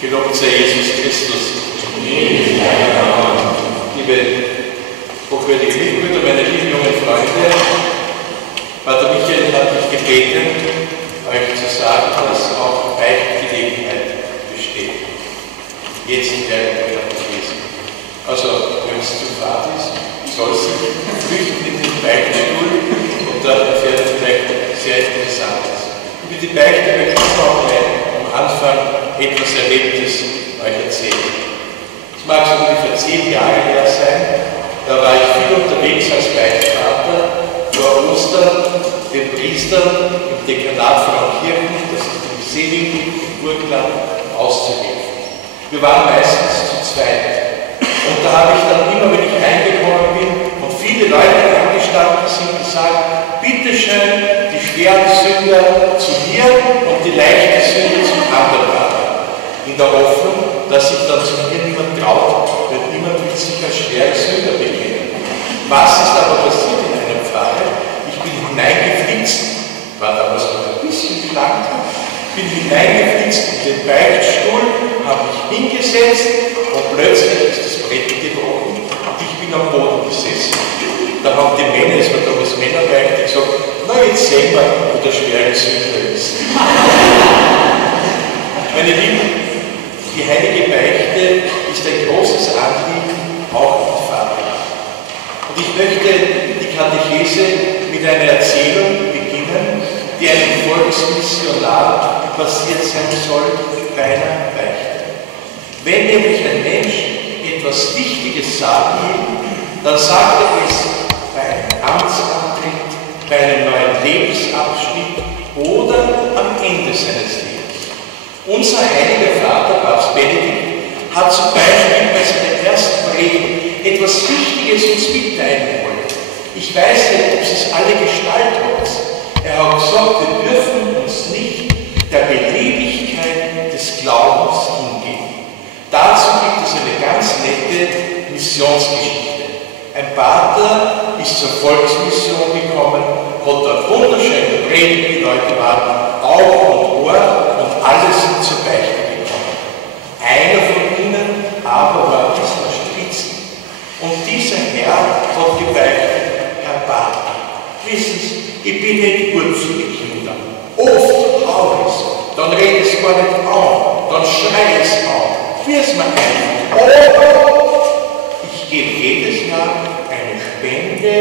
Gelobt sei Jesus Christus. Liebe hochwürdige Mitbrüder, meine lieben jungen Freunde, Pater Michael hat mich gebeten, euch zu sagen, dass auch Beichtgelegenheit besteht. Jetzt werde ich euch lesen. Also, wenn es zu Fahrt ist, soll sich flüchten in den Beichtstuhl und da erfährt ihr vielleicht sehr Interessantes. Über die Beichte möchte ich auch am Anfang etwas Erlebtes euch erzählen. Es mag so ungefähr 10 Jahre her sein, da war ich viel unterwegs als Beichtvater vor Ostern, den Priestern im Dekanat Frauenkirchen, das ist im Seewinkel im Burgland, auszuhelfen. Wir waren meistens zu zweit. Und da habe ich dann immer, wenn ich reingekommen bin und viele Leute angestanden sind, gesagt, bitteschön, die schweren Sünder zu mir und die leichten Sünder zum anderen. In der Hoffnung, dass sich dann zu mir niemand traut, weil niemand will sich als schwere Sünder bekennen. Was ist aber passiert in einem Fall? Ich bin hineingeflitzt, war damals noch ein bisschen schlank, bin hineingeflitzt in den Beichtstuhl, habe mich hingesetzt und plötzlich ist das Brett gebrochen und ich bin am Boden gesessen. Da haben die Männer, es war damals Männerbeichte, gesagt, na jetzt sehen wir, wo der schwere Sünder ist. Meine Lieben, die heilige Beichte ist ein großes Anliegen, auch im Vaterland. Und ich möchte die Katechese mit einer Erzählung beginnen, die einem Volksmissionar passiert sein soll bei einer Beichte. Wenn nämlich ein Mensch etwas Wichtiges sagen will, dann sagt er es bei einem Amtsantritt, bei einem neuen Lebensabschnitt oder am Ende seines Lebens. Unser heiliger Vater, Papst Benedikt, hat zum Beispiel bei seiner ersten Predigt etwas Wichtiges uns mitteilen wollen. Ich weiß nicht, ob Sie es alle gestaltet haben. Er hat gesagt, wir dürfen uns nicht der Beliebigkeit des Glaubens hingeben. Dazu gibt es eine ganz nette Missionsgeschichte. Ein Pater ist zur Volksmission gekommen, hat dort wunderschön gepredigt, die Leute waren Auge und Ohr und alle sind zur Beichte gekommen. Einer von ihnen aber war ein bisschen erstritzt. Und dieser Herr hat gebeichtet, Herr Pater, wissen Sie, ich bin nicht gut zu den Kindern. Oft hau ich es, dann rede ich es gar nicht an, dann schreie ich es an. Wie es mir einfach. Aber ich gebe jedes Jahr eine Spende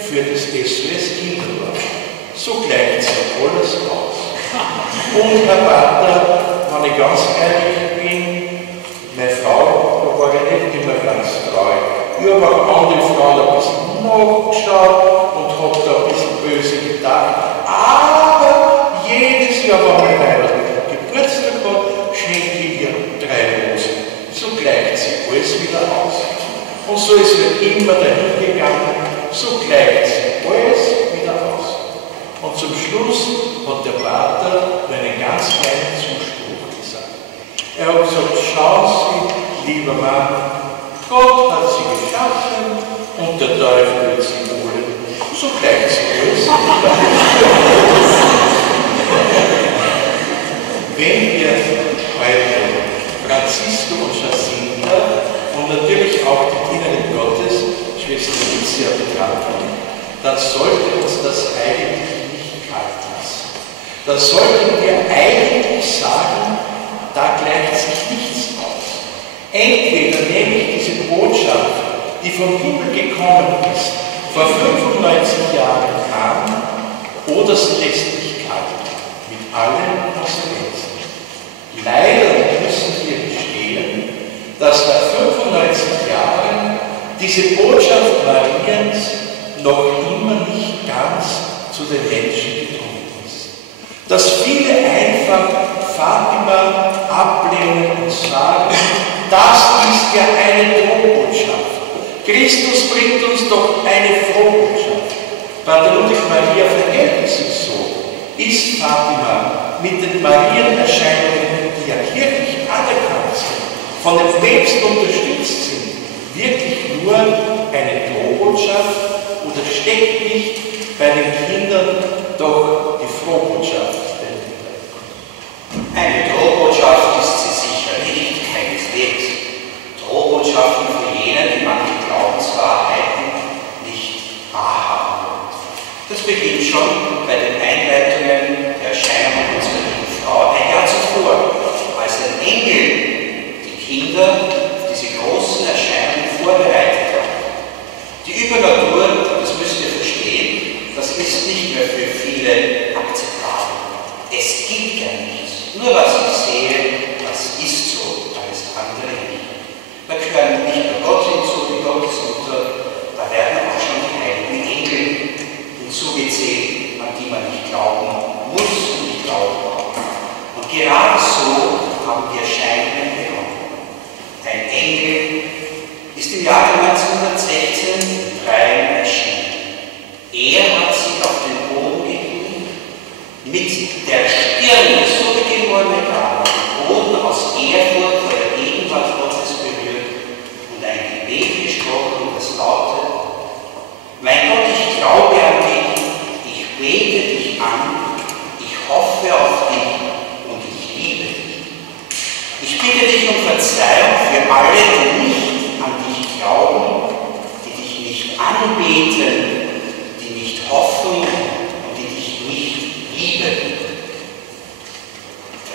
für das SOS Kinderdorf. So gleicht sich alles aus. Und Herr Pater, wenn ich ganz ehrlich bin, meine Frau, da war ich nicht immer ganz treu. Ich habe auch andere Frauen ein bisschen nachgeschaut und habe da ein bisschen böse gedacht. Aber jedes Jahr, wenn mein Weiber Geburtstag hat, schenke ich ihr 3 Rosen. So gleicht sich alles wieder aus. Und so ist mir immer dahin gegangen, so gleicht sich alles wieder aus. Und zum Schluss hat der Pater einen ganz kleinen Zuspruch gesagt. Er hat gesagt, schauen Sie, lieber Mann, Gott hat Sie geschaffen und der Teufel wird Sie holen. So gleicht sich alles. Wenn wir heute Francisco und Jacinta und natürlich auch die Dienerin Gottes, Schwester Lucia, betrachten, dann sollte uns das eigentlich nicht kalt lassen. Dann sollten wir eigentlich sagen, da gleicht sich nichts aus. Entweder nehme ich diese Botschaft, die vom Himmel gekommen ist, vor 95 Jahren kam, oder sie lässt mich kalt, mit allem, was er ist. Leider müssen wir gestehen, dass nach 95 Jahren diese Botschaft Mariens noch immer nicht ganz zu den Menschen gedrungen ist. Dass viele einfach Fatima ablehnen und sagen, das ist ja eine Drohbotschaft. Christus bringt uns doch eine Frohbotschaft. Pater Ludwig Maria verhält es sich so. Ist Fatima mit den Marienerscheinungen, die ja kirchlich anerkannt sind, von den Päpsten unterstützt sind, wirklich nur eine Drohbotschaft oder steckt nicht bei den Kindern doch die Frohbotschaft dahinter? Eine Drohbotschaft ist sie sicher nicht. was ich sehe, das ist so, alles andere nicht. Da gehören nicht nur Gott hinzu, die Gottesmutter, da werden auch schon die heiligen Engel hinzugezählt, an die man nicht glauben muss und nicht glauben kann. Und gerade so haben die Erscheinungen begonnen. Ein Engel ist im Jahre 1916 in Rhein erschienen. Er hat sich auf den Boden gekniet, mit der Stirn so wie die Mohammedaner, den Boden aus Ehrfurcht vor der Gegenwart Gottes berührt und ein Gebet gesprochen, das lautet: Mein Gott, ich glaube an dich, ich bete dich an, ich hoffe auf dich und ich liebe dich. Ich bitte dich um Verzeihung für alle, die nicht an dich glauben, die dich nicht anbeten, die nicht hoffen und die dich nicht lieben.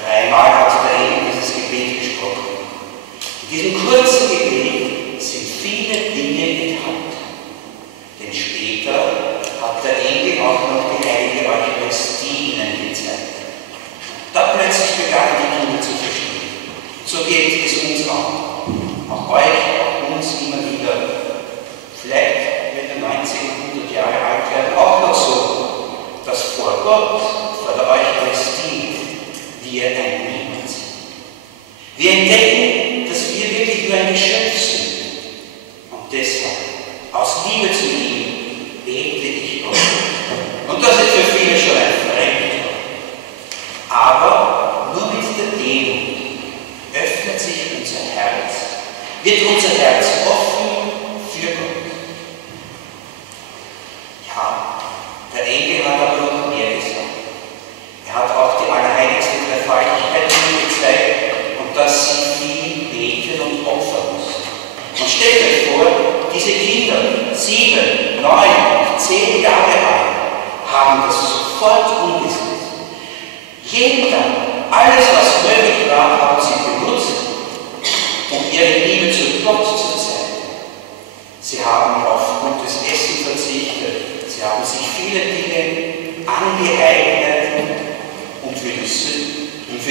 Dreimal hat der Engel dieses Gebet gesprochen. In diesem kurzen Gebet sind viele Dinge enthalten. Denn später hat der Engel auch noch die heilige Eucharistie ihnen gezeigt. Da plötzlich begannen die Kinder zu verstehen. So geht es uns auch euch, auch uns immer wieder. Vielleicht, wenn wir 90, 100 Jahre alt werden, auch noch so, dass vor Gott, vor der Eucharistie, wir ein Niemand sind. Wir entdecken, dass wir wirklich nur ein Geschöpf sind. Und deshalb, aus Liebe zu ihm, bete ich Gott. Und das ist für viele schon ein Fremdwort. Aber nur mit der Demut öffnet sich unser Herz, wird unser Herz offen für Gott. Ja, der Engel hat aber noch mehr gesagt. Er hat auch die allerheiligste Dreifaltigkeit gezeigt und dass sie viel beten und opfern mussten. Und stellt euch vor, diese Kinder, 7, 9 und 10 Jahre alt, haben das sofort umgesetzt. Jeden Tag, alles was möglich war, haben sie benutzt, um ihre Liebe zu Gott zu zeigen. Sie haben auf gutes Essen verzichtet, sie haben sich viele Dinge angeeignet, um für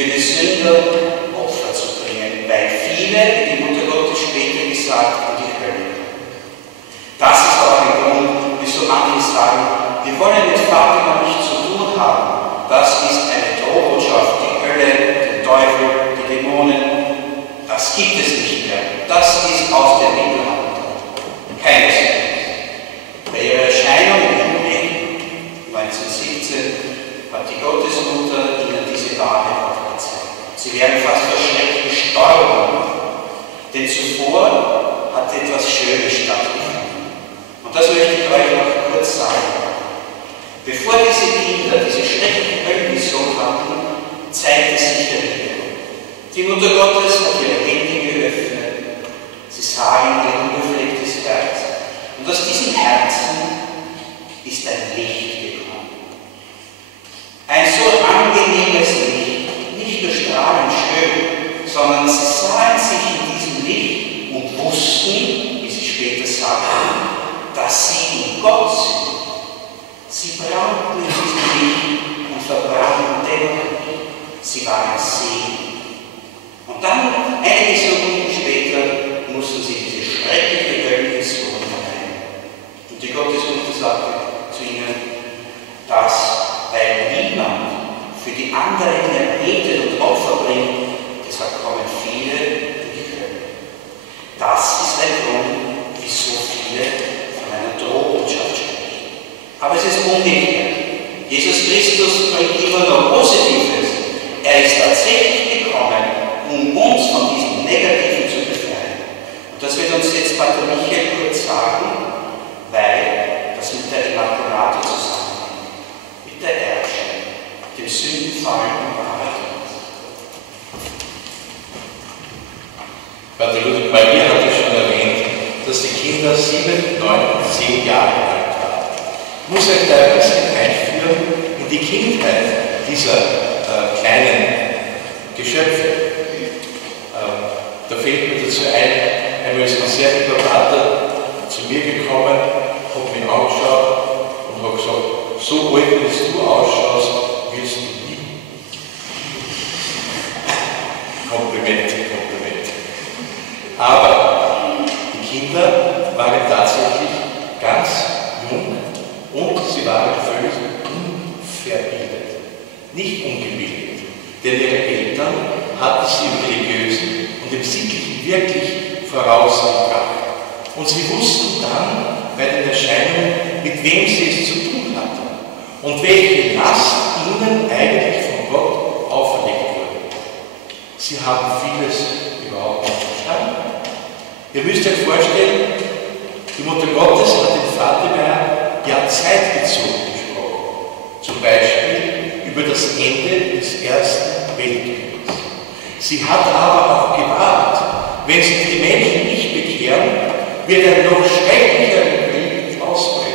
die Sünder Opfer zu bringen, weil viele, wie die Mutter Gottes später gesagt, in die Hölle. Das ist auch ein Grund, wieso manche sagen, wir wollen mit Fatima nichts zu tun haben. Das ist eine Drohbotschaft, die Hölle, den Teufel, die Dämonen. Das gibt es nicht mehr. Das ist aus der Mittelalter. Keineswegs. Bei ihrer Erscheinung im Juli 1917 hat die Gottesmutter ihnen diese Wahrheit aufgezeigt. Sie wären fast vor Schreck gestorben. Denn zuvor hat etwas Schönes stattgefunden. Und das möchte ich euch noch kurz sagen. Bevor diese Kinder diese schreckliche Höllenvision hatten, zeigte sich der Liebe. Die Mutter Gottes hat ihre Hände geöffnet. Sie sahen ihr unbeflecktes Herz. Und aus diesem Herzen ist ein Licht gekommen. Ein so angenehmes Licht, nicht nur strahlend schön, sondern sie sahen sich in diesem Licht und wussten, wie sie später sagten, dass sie in Gott sind. Sie brannten in diesem Licht und verbrannten dennoch nicht. Sie waren Segen. Und dann, einige Sekunden später, mussten sie diese schreckliche Höllenvision vermeiden. Und die Gottesmutter sagte zu ihnen, dass, weil niemand für die anderen mehr betet und Opfer bringt, deshalb kommen viele in die Hölle. Das ist ein Grund, wieso viele von einer Drohbotschaft sprechen. Aber es ist umgekehrt. Jesus Christus bringt immer nur Positives. Er ist tatsächlich gekommen, um uns von diesem Negativen zu befreien. Und das wird uns jetzt Pater Michael kurz sagen, weil das mit der Immaculate zusammenhängt. Mit der Erbschaft, dem Sündenfall im Paradies. Pater Ludwig Maria hatte schon erwähnt, dass die Kinder 7, 9 und 10 Jahre alt waren. Ich muss euch da ein bisschen einführen in die Kindheit dieser kleinen Geschöpfe. Da fällt mir dazu ein, einmal ist ein sehr lieber Pater zu mir gekommen, hat mich angeschaut und hat gesagt, so alt, wie du ausschaust, wirst du nie. Kompliment. Aber die Kinder waren tatsächlich ganz jung und sie waren völlig unverbildet, nicht ungebildet. Denn ihre Eltern hatten sie im Religiösen und im Sittlichen wirklich vorausgebracht. Und sie wussten dann bei den Erscheinungen, mit wem sie es zu tun hatten und welche Last ihnen eigentlich von Gott auferlegt wurde. Sie haben vieles überhaupt nicht verstanden. Ihr müsst euch vorstellen, die Mutter Gottes hat in Fatima ja zeitbezogen gesprochen. Zum Beispiel über das Ende des Ersten Weltkriegs. Sie hat aber auch gewarnt, wenn sich die Menschen nicht bekehren, wird ein noch schrecklicherer Krieg ausbrechen.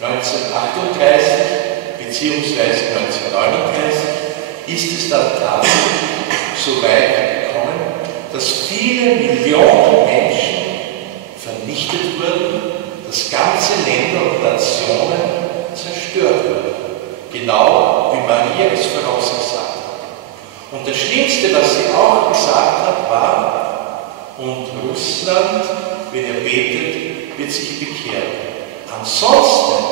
1938 bzw. 1939 ist es dann tatsächlich so weit gekommen, dass viele Millionen Menschen vernichtet wurden, dass ganze Länder und Nationen zerstört wurden. Genau wie Maria es vorausgesagt hat. Und das Schlimmste, was sie auch gesagt hat, war, und Russland, wenn er betet, wird sich bekehren. Ansonsten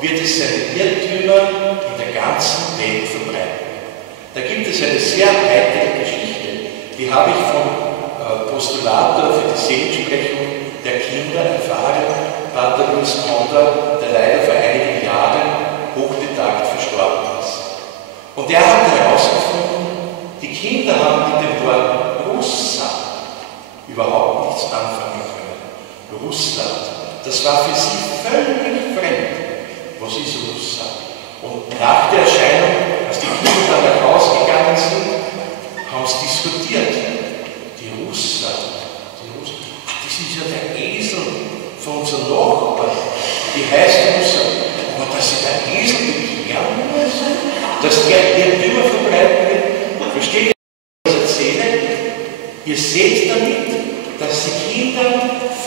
wird es seine Irrtümer in der ganzen Welt verbreiten. Da gibt es eine sehr heitere Geschichte, die habe ich vom Postulator für die Segensprechung der Kinder erfahren, Pater Luis Konda, der leider vor einigen Jahren hochbetagt verstorben ist. Und er hat herausgefunden, die Kinder haben mit dem Wort Russland überhaupt nichts anfangen können. Russland, das war für sie völlig fremd. Was ist Russland? Und nach der Erscheinung, als die Kinder dann nach Hause gegangen sind, haben sie diskutiert. Die Russland, das ist ja der Esel von unserem Nachbarn. Die heißt Russland. Aber dass sie der Esel bekehren müssen, dass der Irrtümer verbreiten wird, versteht ihr, was ich erzähle? Ihr seht damit, dass die Kinder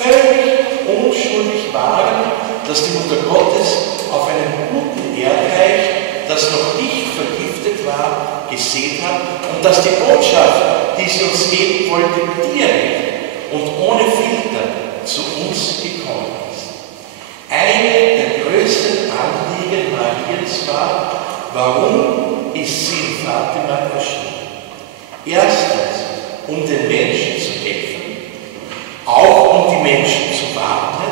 völlig unschuldig waren, dass die Mutter Gottes auf einem guten Erdreich, das noch nicht vergiftet war, gesät hat und dass die Botschaft, die sie uns geben wollte, direkt und ohne Filter zu uns gekommen ist. Eine der größten Anliegen Mariens war, warum ist sie in Fatima erschienen? Erstens, um den Menschen zu helfen, auch um die Menschen zu warnen,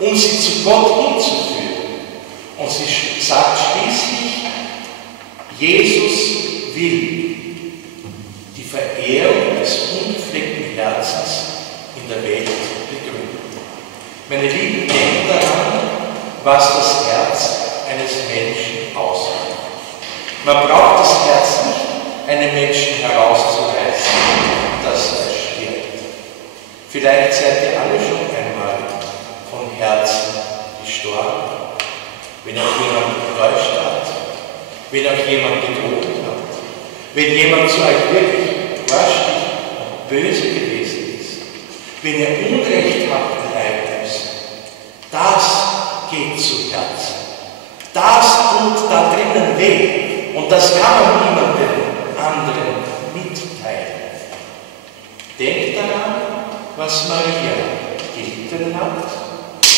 um sie zu Gott hinzuführen. Und sie sagt schließlich, Jesus will die Verehrung des unbefleckten Herzens in der Welt begründen. Meine Lieben, denkt daran, was das Herz eines Menschen ausmacht. Man braucht das Herz nicht, einen Menschen herauszureißen, dass er stirbt. Vielleicht seid ihr alle schon einmal von Herzen gestorben. Wenn auch jemand getäuscht hat, wenn auch jemand gedroht hat, wenn jemand zu euch wirklich wahrscheinlich und böse gewesen ist, wenn ihr Unrecht habt erleiden müssen, das geht zu Herzen. Das tut da drinnen weh und das kann man niemandem anderen mitteilen. Denkt daran, was Maria gelitten hat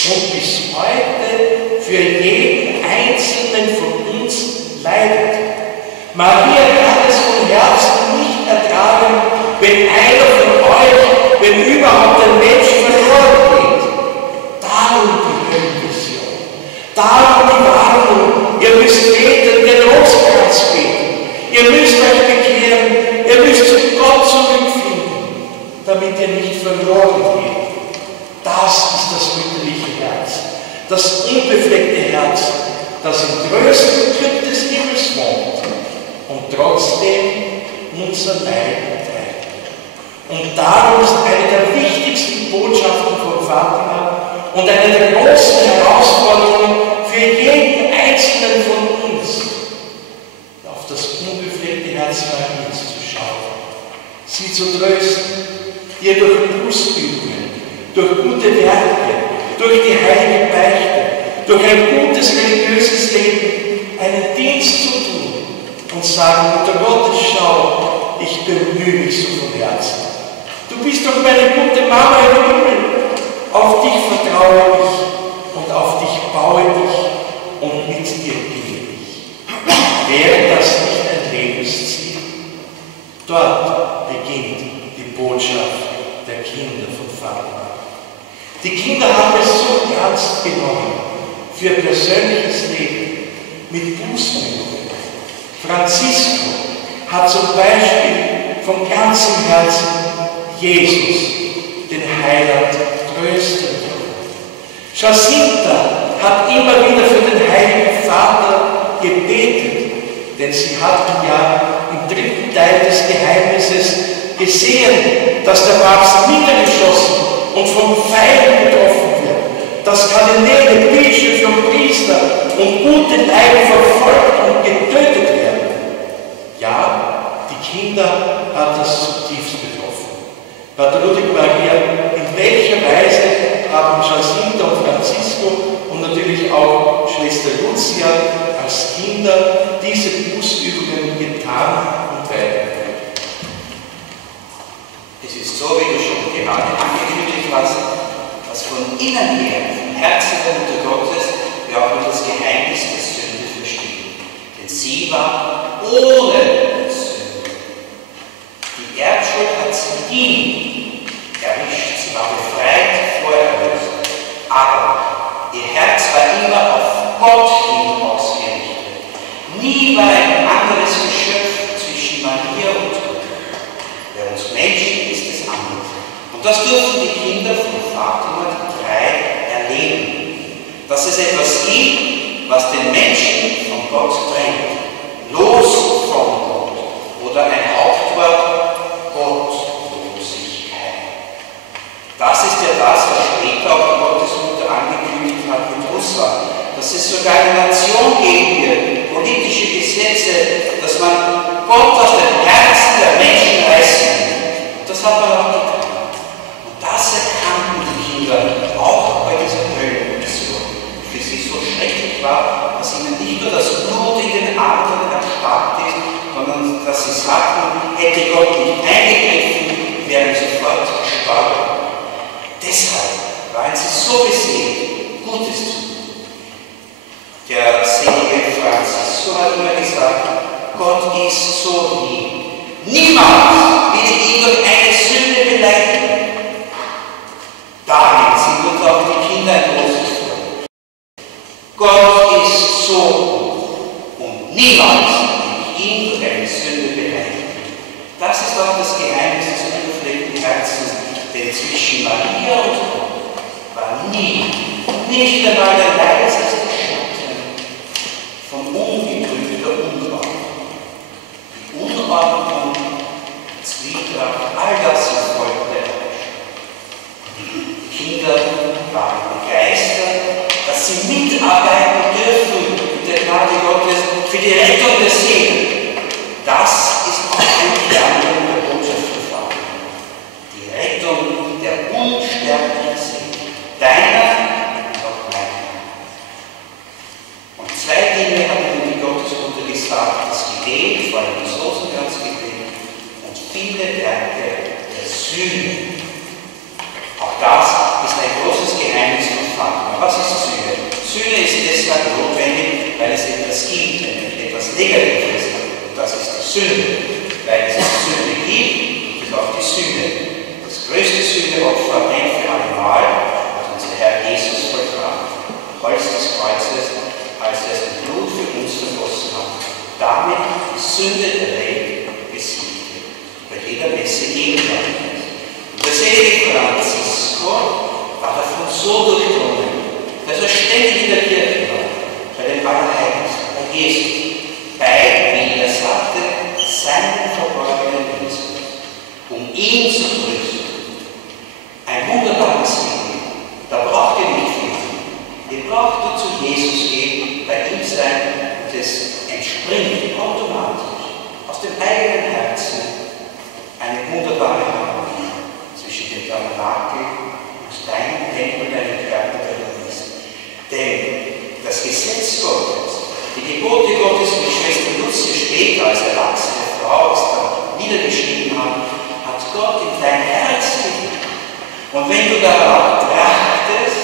und bis heute für jeden Einzelnen von uns leidet. Maria kann es von Herzen nicht ertragen, wenn einer von euch, wenn überhaupt ein Mensch verloren geht. Darum die Höllenvision. Darum die Warnung. Ihr müsst beten, den Rosenkranz beten. Ihr müsst euch bekehren. Ihr müsst zu Gott zurückfinden, damit ihr nicht verloren geht. Das ist das mütterliche Herz. Das unbefleckte Herz, das im größten Glück des Himmels wohnt und trotzdem unser Leiden teilt. Und darum ist eine der wichtigsten Botschaften von Fatima und eine der großen Herausforderungen für jeden Einzelnen von uns, auf das unbefleckte Herz Mariens zu schauen, sie zu trösten, ihr durch Brustübungen, durch gute Werke, durch die heilige Beichte, durch ein gutes religiöses Leben einen Dienst zu tun und sagen, Mutter Gottes, schau, ich bemühe mich so von Herzen. Du bist doch meine gute Mama im Himmel. Auf dich vertraue ich und auf dich baue ich und mit dir gehe ich. Wäre das nicht ein Lebensziel? Dort beginnt die Botschaft der Kinder von Fatima. Die Kinder haben es so ernst genommen für ihr persönliches Leben mit Bußübungen. Francisco hat zum Beispiel von ganzem Herzen Jesus, den Heiland, trösten wollen. Jacinta hat immer wieder für den Heiligen Vater gebetet, denn sie hatten ja im 3. Teil des Geheimnisses gesehen, dass der Papst niedergeschossen und von Pfeilen getroffen wird, dass Kardinäle, Bischöfe und Priester und gute Teile verfolgt und getötet werden. Ja, die Kinder hat das zutiefst betroffen. Pater Ludwig Maria, in welcher Weise haben Jacinta und Francisco und natürlich auch Schwester Lucia als Kinder diese Bußübungen getan und weitergeführt? Es ist so, wie du schon gerade angekündigt hast, dass von innen her, vom Herzen der Mutter Gottes, wir auch nur das Geheimnis der Sünde verstehen. Denn sie war ohne Sünde. Die Erbschuld hat sie nie erwischt. Sie war befreit vor Erlösung. Aber ihr Herz war immer auf Gott hin ausgerichtet. Nie war ein anderes Geschöpf zwischen Maria und Gott. Bei uns Menschen ist es anders. Und das dürfen die Kinder von Fatima, die 3, erleben. Dass es etwas gibt, was den Menschen von Gott trennt. Los von Gott. Oder ein Hauptwort, Gottlosigkeit. Das ist ja das, was später auch die Gottesmutter angekündigt hat mit Russland. Dass es sogar eine Nation geben wird, politische Gesetze, dass man Gott aus dem Herzen der Menschen reißen will. Und das hat man auch getan. Und das erkannten die Kinder auch bei dieser Höllenmission. Für sie so schrecklich war, dass ihnen nicht nur das Blut in den Adern erstarrt ist, sondern dass sie sagten, hätte Gott nicht eingegriffen, wären sie sofort gestorben. Deshalb waren sie so beseelt, Gutes zu tun. Der selige Francisco hat immer gesagt, Gott ist so lieb. Niemand will ihn durch eine Sünde beleidigen. Damit sind uns auch die Kinder ein großes Vorbild. Gott ist so gut und niemand will ihn durch eine Sünde beleidigen. Das ist auch das Geheimnis des unbefleckten Herzens, denn zwischen Maria und Gott war nie, nicht einmal der leiseste Schatten von ungetrübter Unordnung. Die Unordnung, Zwietracht, all das im Volk der Menschen. Die Kinder waren begeistert, dass sie mitarbeiten dürfen mit der Gnade Gottes für die Rettung der Seelen. Das ist auch ein Kern der Botschaft von Fatima. Die Rettung der unsterblichen Seelen, deiner und auch meiner. Und 2 Dinge hat ihnen die Gottesmutter gesagt: das Gebet, vor allem das Rosenkranzgebet, und viele Werke der Sühne. Auch das ist ein großes Geheimnis von Fatima. Was ist Sühne? Sühne ist deshalb notwendig, weil es etwas gibt, nämlich etwas Negatives. Und das ist die Sünde. Weil es die Sünde gibt, gibt es auch die Sünde. Das größte Sündeopfer ein für alle Mal hat unser Herr Jesus vollbracht. Holz des Kreuzes, als er das Blut für uns vergossen hat. Damit die Sünde der Welt besiegt wird. Bei jeder Messe gegenwärtig ist. Und der selige Francisco war davon so durchdrungen, dass er ständig in der Kirche war, bei den Allerheiligsten, bei Jesus, bei, wie er sagte, seinen verborgenen Wesen, um ihn zu trösten. Ein wunderbares Leben. Da braucht ihr nicht viel. Ihr braucht nur zu Jesus gehen, bei ihm sein, und es entspringt automatisch aus dem eigenen Herzen eine wunderbare Harmonie zwischen dem Tabernakel und deinem Tempel, deinem Körper, der du bist. Denn das Gesetz Gottes, die Gebote Gottes, wie Schwester Lucia später als erwachsene Frau es dann niedergeschrieben hat Gott in dein Herz gelegt. Und wenn du darauf trachtest,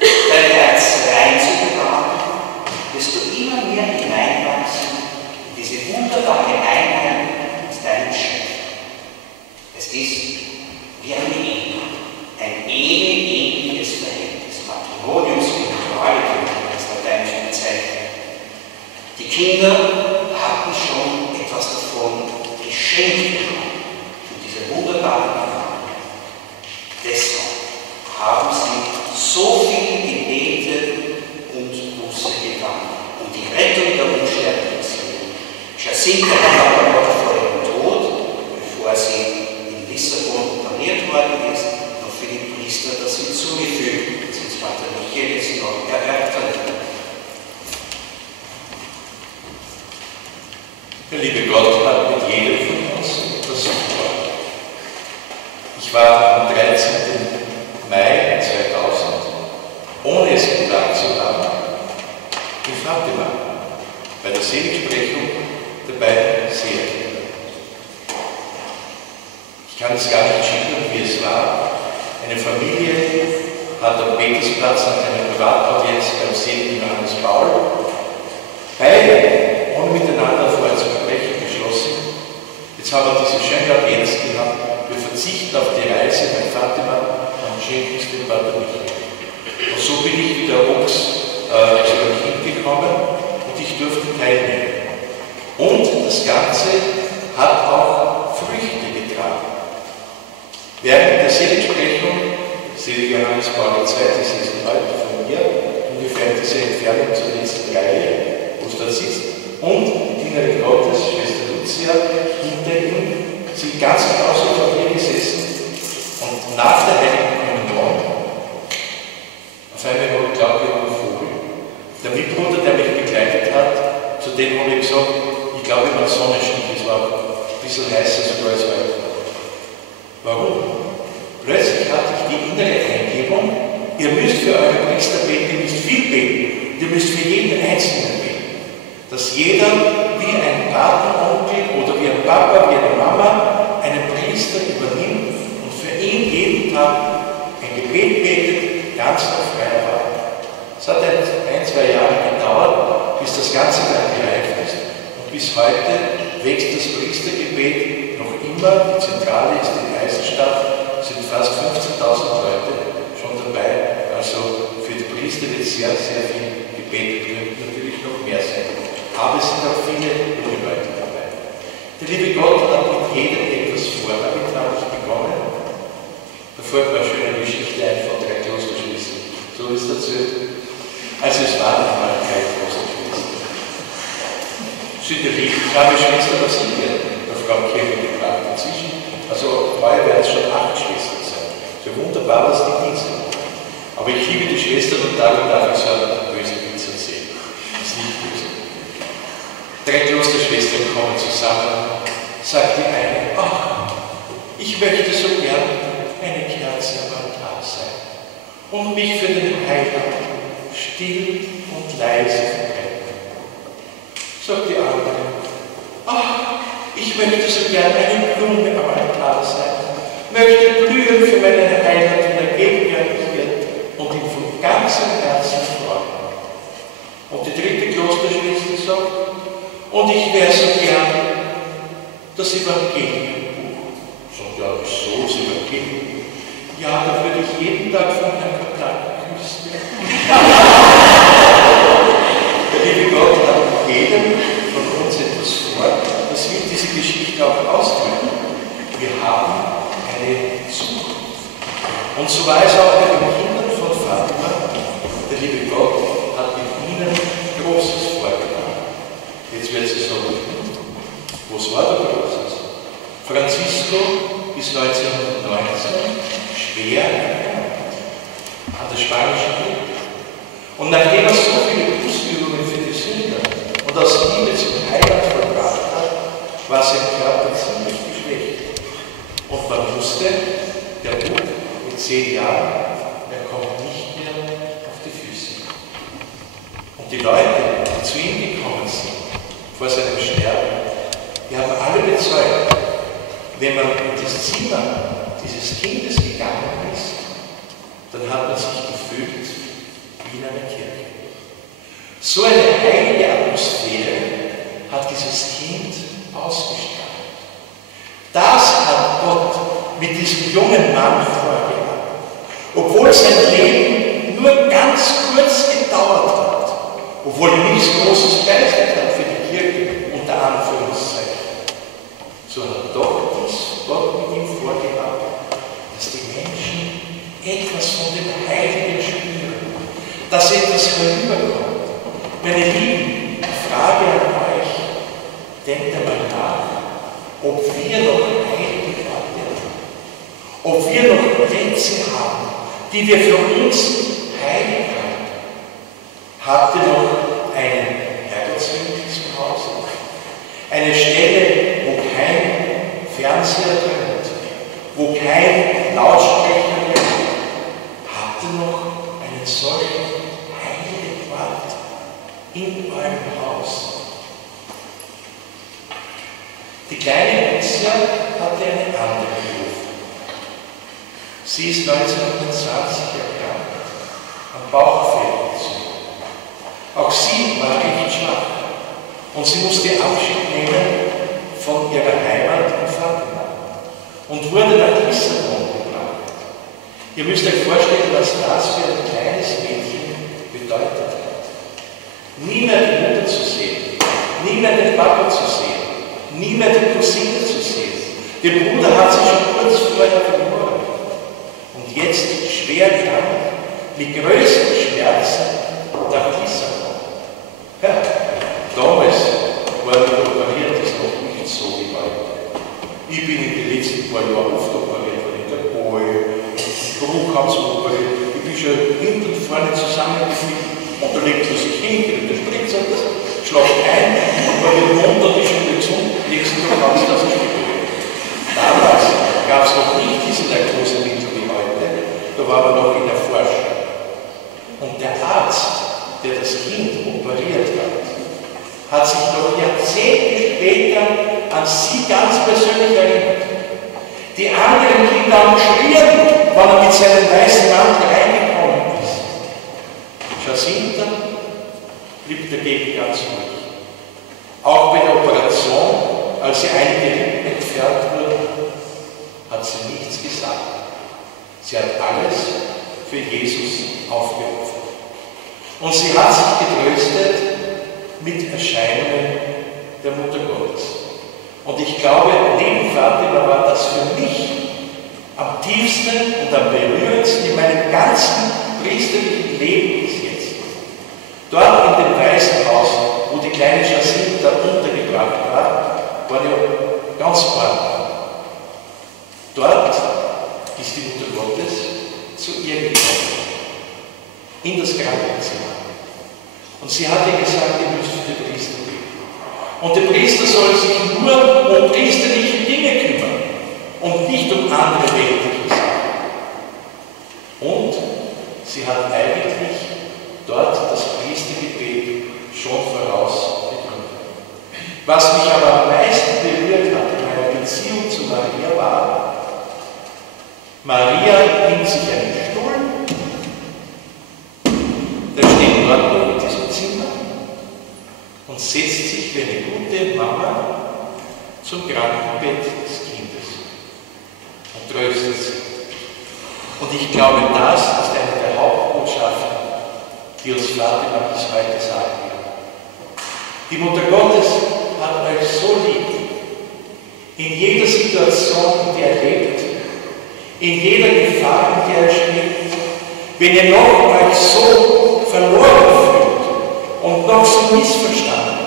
dein Herz rein zu bewahren, wirst du immer mehr hineinwachsen in diese wunderbare Einheit mit deinem Schöpfer. Es ist wie eine Ehe, ein eheähnliches Verhältnis, Matrimonium spirituale, das lateinische Bezeichnet. Die Kinder hatten schon etwas davon geschenkt bekommen, von dieser wunderbaren Gnade. Deshalb haben sie so viel gebetet und Buße getan, um die Rettung der unsterblichen Seele. Jacinta hat aber noch vor ihrem Tod, bevor sie in Lissabon operiert worden ist, noch für die Priester das hinzugefügt, das uns Pater Michael jetzt noch erörtert hat. Der liebe Gott hat mit jedem von uns etwas vor. Ich war am 13. Mai 2000, ohne es getan zu haben, in Fatima, bei der Seligsprechung der beiden Seelenkinder. Ich kann es gar nicht schildern, wie es war. Eine Familie hat am Petersplatz nach einer Privataudienz beim Selig Johannes Paul beide ohne miteinander vorher zu sprechen beschlossen. Jetzt haben wir diese schöne Audienz gehabt. Wir verzichten auf die Reise nach Fatima und schenken es dem Pater Michael. Und so bin ich wieder Ochs zu einem Kind gekommen und ich durfte teilnehmen. Und das Ganze hat auch Früchte getragen. Während der Seligsprechung, Selig Johannes Paul II, das ist heute von mir, ungefähr diese Entfernung zur letzten Reihe, wo es dort sitzt, und die Dienerin Gottes, Schwester Lucia, hinter ihm, sind ganz genauso vor mir gesessen und nach der Heiligen Kommunion, auf einmal habe ich geglaubt, ich habe einen Vogel. Der Mitbruder, der mich begleitet hat, zu dem habe ich gesagt, ich glaube, ich war Sonnenstich, es war ein bisschen heißer sogar als heute. Warum? Plötzlich hatte ich die innere Eingebung, ihr müsst für eure Priester beten, ihr müsst viel beten, ihr müsst für jeden Einzelnen beten. Dass jeder wie ein Patenonkel oder wie ein Papa, wie eine Mama einen Priester übernimmt und für ihn jeden Tag ein Gebet betet, ganz auf freier Wahl. Es hat ein, zwei Jahre gedauert, bis das Ganze dann gereift ist. Und bis heute wächst das Priestergebet noch immer. Die Zentrale ist in Eisenstadt, sind fast 15.000 Leute schon dabei. Also für die Priester wird sehr, sehr viel gebetet, könnte natürlich noch mehr sein. Aber es sind auch viele junge Leute dabei. Der liebe Gott hat mit jedem etwas vor. Damit habe ich begonnen. Da fällt mir eine schöne Geschichte ein von drei Klosterschwestern. So ist das erzählt. Also es waren einmal drei Klosterschwestern. Ich habe Schwester aus Indien, der Frau Kirche gebracht. Inzwischen, also heuer werden es schon 8 Schwestern sein. So wunderbar, was die Dienste. Aber ich liebe die Schwestern und darum darf ich so einen bösen Witz erzählen. Das ist nicht böse. 3 Klosterschwestern kommen zusammen, sagt die eine, ach, ich möchte so gern eine Kerze am Altar sein und mich für den Heiland still und leise verbrennen. Sagt die andere, ach, ich möchte so gern eine Blume am Altar sein, möchte blühen für meinen Heiland, wenn er gegenwärtig wird und ihn von ganzem Herzen freuen. Und die 3. Klosterschwester sagt, und ich wäre so gern das Evangelienbuch. Sagt, ja, wieso das Evangelienbuch? Ja, da würde ich jeden Tag von Herrn Kaplan küssen. Der liebe Gott hat jedem von uns etwas vor, das will diese Geschichte auch ausdrücken. Wir haben eine Zukunft. Und so war es auch bei den Kindern von Fatima. Der liebe Gott hat mit ihnen Großes vorgenommen. Jetzt wird sie sagen, was war da Großes? Francisco ist 1919 schwer erkrankt an der spanischen Grippe. Und nachdem er so viele Bußübungen für die Sünder und aus Liebe zum Heiland vollbracht hat, war sein Körper ziemlich geschwächt. Und man wusste, der Bub mit 10 Jahren, er kommt nicht mehr auf die Füße. Und die Leute, die zu ihm gekommen sind, vor seinem Sterben, die haben alle bezeugt, wenn man in das Zimmer dieses Kindes gegangen ist, dann hat man sich gefühlt wie in einer Kirche. So eine heilige Atmosphäre hat dieses Kind ausgestrahlt. Das hat Gott mit diesem jungen Mann vorgehabt. Obwohl sein Leben nur ganz kurz gedauert hat, obwohl er nichts Großes geleistet hat für die Kirche, unter Anführungszeichen, so hat doch dies Gott mit ihm vorgehabt, dass die Menschen etwas von dem Heiligen spüren, dass etwas herüberkommt. Meine Lieben, Frage an euch, denkt einmal nach, ob wir noch heilige Orte haben, ob wir noch Plätze haben, die wir für uns heilig halten. Habt ihr noch einen Herrgottswinkel zu Hause? Eine Stelle, wo kein Fernseher dröhnt, wo kein Lautsprecher läuft. Habt ihr noch einen solchen heiligen Ort in eurem Haus? Die kleine Lucia hatte eine andere Berufung. Sie ist 1920 erkrankt, am Bauchfellentzündung. Auch sie war recht schwach und sie musste Abschied nehmen von ihrer Heimat im Vaterland und wurde nach Lissabon gebracht. Ihr müsst euch vorstellen, was das für ein kleines Mädchen bedeutet hat. Nie mehr die Mutter zu sehen, nie mehr den Papa zu sehen, nie mehr die Cousine zu sehen. Der Bruder hat sie schon kurz vorher verloren. Und jetzt schwer krank, mit größten Schmerzen nach Lissabon. Ja, damals war die operiert, das noch nicht so wie heute. Ich bin in den letzten paar Jahren oft operiert worden, in der Boy, Bruchhaus operiert. Ich bin schon hinten und vorne zusammengeflickt und da legt man sich hin, in der Spritze, schlägt ein, aber der Mund und die Stunde zum, nächsten Tag hat es das gespürt. Damals gab es noch nicht diese Narkosemittel wie heute, da war man noch in der Forschung. Und der Arzt, der das Kind operiert hat sich noch Jahrzehnte später an sie ganz persönlich erinnert. Die anderen Kinder haben geschrien, weil er mit seinem weißen Mantel reingekommen ist. Jacinta blieb dagegen ganz ruhig. Auch bei der Operation, als sie einige Rippen entfernt wurden, hat sie nichts gesagt. Sie hat alles für Jesus aufgeopfert. Und sie hat sich getröstet mit Erscheinungen der Mutter Gottes. Und ich glaube, neben Fatima war das für mich am tiefsten und am berührendsten in meinem ganzen priesterlichen Leben bis jetzt. Dort in dem Waisenhaus, wo die kleine Jacinta untergebracht war ja ganz warm. Dort ist die Mutter Gottes zu ihr gekommen, in das Krankenzimmer. Und sie hat ihr gesagt, ihr müsst für den Priester beten. Und der Priester soll sich nur um priesterliche Dinge kümmern und nicht um andere weltliche Sachen. Und sie hat eigentlich dort das Priestergebet schon voraus begründet. Was mich aber am meisten berührt hat in meiner Beziehung zu Maria war, Maria nimmt sich einen Stuhl, der steht dort noch in diesem Zimmer und setzt sich wie eine gute Mama zum Krankenbett des Kindes und tröstet sie. Und ich glaube, das ist eine der Hauptbotschaften, die uns Fatima bis heute sagen will. Die Mutter Gottes hat euch so lieb, in jeder Situation, in der ihr lebt, in jeder Gefahr, in der ihr steht. Wenn ihr noch euch so verloren fühlt und noch so missverstanden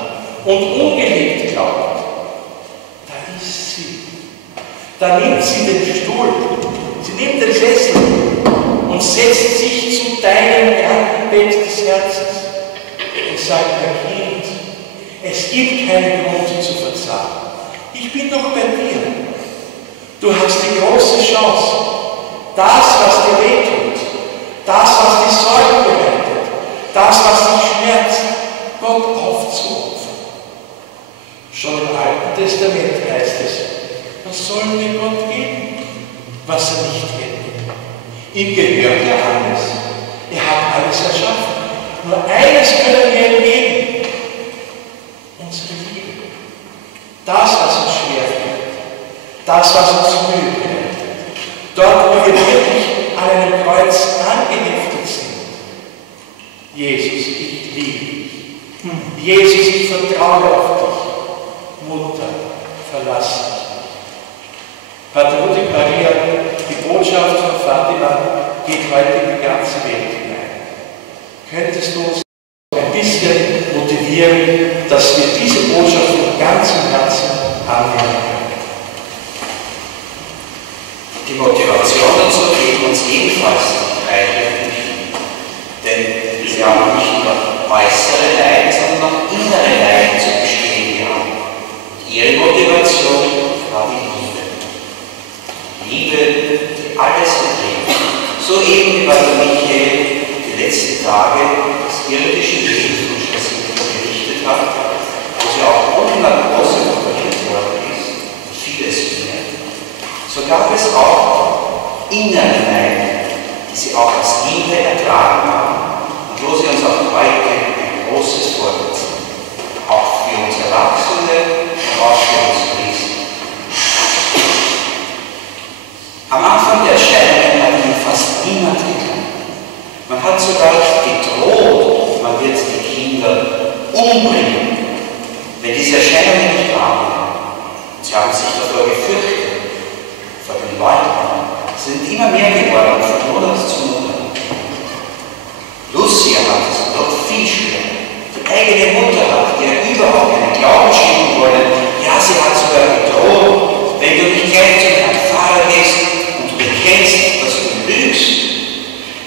und ungeliebt glaubt, da ist sie. Da nimmt sie den Stuhl, sie nimmt den Sessel und setzt sich zu deinem Krankenbett des Herzens und sagt, mein Kind, es gibt keinen Grund zu verzagen. Ich bin doch bei dir. Du hast die große Chance, das, was dir wehtut, das, was dich Sorge bereitet, das, was dich schmerzt, Gott aufzuopfern. Schon im Alten Testament heißt es, Was sollen wir Gott geben, was er nicht hätte? Ihm gehört ja alles. Er hat alles erschaffen. Nur eines können wir ihm geben. Unsere Liebe. Das, was uns schwerfällt. Das, was uns Mühe bereitet. Dort, wo wir wirklich an einem Kreuz angeheftet sind. Jesus, ich liebe dich. Jesus, ich vertraue auf dich. Mutter, verlass mich. Pater Ludwig Maria, die Botschaft von Fatima geht heute in die ganze Welt hinein. Könntest du uns ein bisschen motivieren, dass wir diese Botschaft von ganzem Herzen annehmen können? Die Motivation dazu geht uns ebenfalls die Heiligen, denn sie haben nicht nur äußere Leiden, sondern auch innere Leiden zu bestehen gehabt. Ihre Motivation war die Liebe. Liebe, die alles erträgt. So eben wie Pater Michael die letzten Tage des irdischen Lebens von Schwester berichtet hat, wo sie auch ohne Narkose operiert worden ist, vieles mehr. So gab es auch innere Leiden, die sie auch als Liebe ertragen haben und wo sie uns auch heute ein großes Vorbild sind. Auch für uns Erwachsene, aber auch für uns Priester. Am Anfang der Erscheinungen hat ihn fast niemand gekannt. Man hat sogar gedroht, man wird die Kinder umbringen, wenn diese Erscheinungen nicht waren. Sie haben sich davor gefürchtet, vor den Leuten. Sie sind immer mehr geworden, von Monat zu Monat. Lucia hat es noch viel schwerer. Die eigene Mutter hat ihr überhaupt keinen Glauben schenken wollen. Ja, sie hat sogar gedroht, wenn du nicht gleich zu deinem Pfarrer gehst und du bekennst, dass du lügst,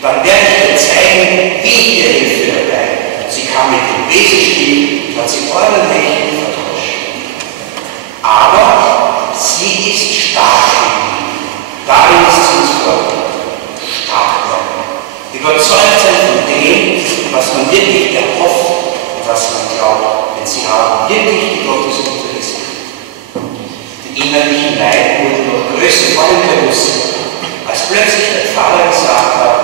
dann werde ich dir zeigen, wie ich dir Hilfe dabei. Sie kam mit dem Besenstiel und hat sie ordentlich vertauscht. Aber sie ist stark. Darin ist sie uns vorgekommen. Stark werden. Überzeugt sein von dem, was man wirklich erhofft und was man glaubt. Denn sie haben wirklich die Gottesmutter gesehen. Die innerlichen Leiden wurden noch größer, vor allem der Russin. Als plötzlich der Pfarrer gesagt hat,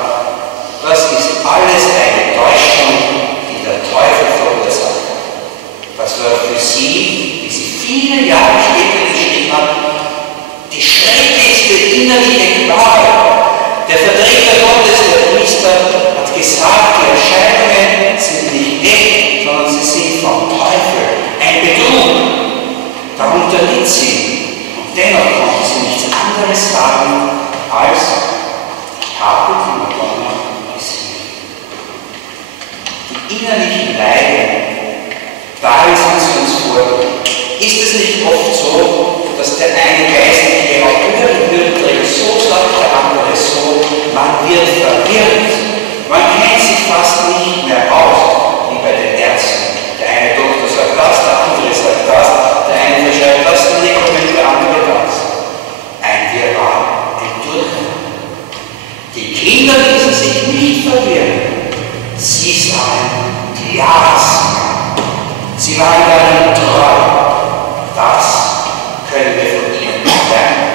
das ist alles eine Täuschung, die der Teufel verursacht hat. Das war für sie, wie sie viele Jahre später geschrieben hat, die schrecklichste innerliche Qual. Der Vertreter Gottes, der Priester, hat gesagt, die Erscheinungen sind nicht echt, sondern sie sind vom Teufel. Ein Betrug. Darunter litt sie. Und dennoch konnte sie nichts anderes sagen, als ich habe die Madonna gesehen. Die innerlichen Leiden, darin sind sie uns vor. Ist es nicht oft so, dass der eine Geistliche auch über die Würdenträger so sagt, der andere so, man wird verwirrt. Man kennt sich fast nicht mehr aus, wie bei den Ärzten. Der eine Doktor sagt das, der andere sagt das, der eine verschreibt das Medikament, der andere das. Ein Wirrwarr, ein Durcheinander. Die Kinder ließen sich nicht verwirren. Sie sahen Glas. Sie waren darin treu. Das können wir von ihnen lernen.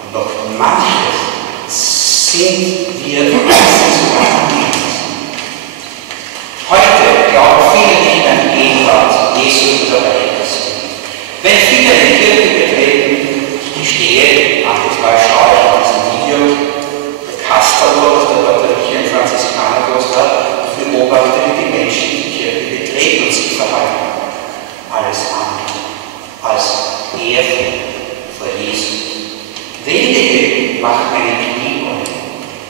Und noch manches sind wir sogar angewiesen. Heute glauben viele nicht an die Gegenwart Jesu oder Gottes. Wenn viele in die Kirche betreten, ich stehe, manchmal schaue ich auf diesem Video, der Kasperl, der Pater Michael im Franziskanerkloster, beobachte, wie die Menschen die Kirche betreten und sich verhalten. Alles andere als Ehrfurcht vor Jesus. Wenige machen eine Kniebeuge,